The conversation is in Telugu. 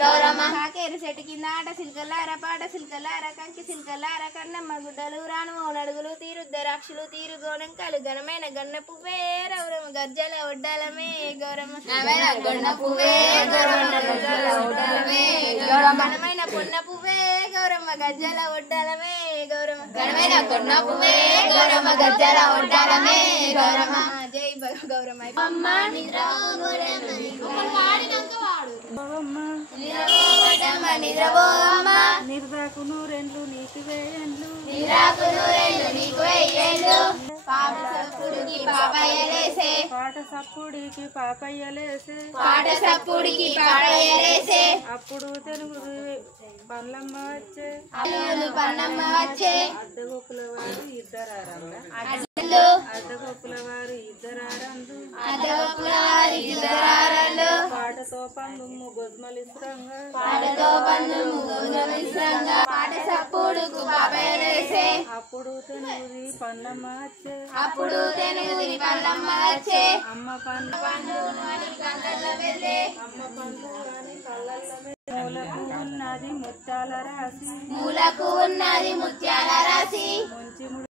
గౌరమ్మ కాకేరు చెట్టు కింద ఆట సిల్కల్లార పాట సిల్కల్లార కంకి సిల్కల్లార కన్నమ్మ గుడ్డలు రాను నడుగులు తీరు ద్రాక్షలు తీరు గోడంకాలు ఘనమైన గన్న పువ్వే రౌరమ్మ గజ్జల ఒడ్డాలమే గౌరమ్మ గొన్న పువ్వే ఘనమైన పొన్న పువ్వే గౌరమ్మ గజ్జల ఒడ్డాలమే గౌరమ్మ ఘనమైన పొన్న పువ్వే గౌరమ్మ గజ్జల ఒడ్డాలమే గౌరమ్మ జై గౌరమ్మ అమ్మ నిద్ర నిర్దాకు నూరెండ్లు నీకు వేయండ్లు పాట సప్పుడికి పాపయ్యలేసే అప్పుడు తెలుగు పల్లమ్మ వచ్చే అద్దగొప్పుల వారు ఇద్దరారంద పాటతో పందుము గొజ్మలిస్త్రంగా పాట సప్పుడుకు పాపయ్యలేసే అప్పుడు తెలుగు పల్లమ్మ వచ్చే అమ్మ పండు అని కళ్ళల్లో వెళ్ళే మూలకు ఉన్నది ముత్యాల రాసి మూలకు ఉన్నది ముత్యాల రాసి ముంచి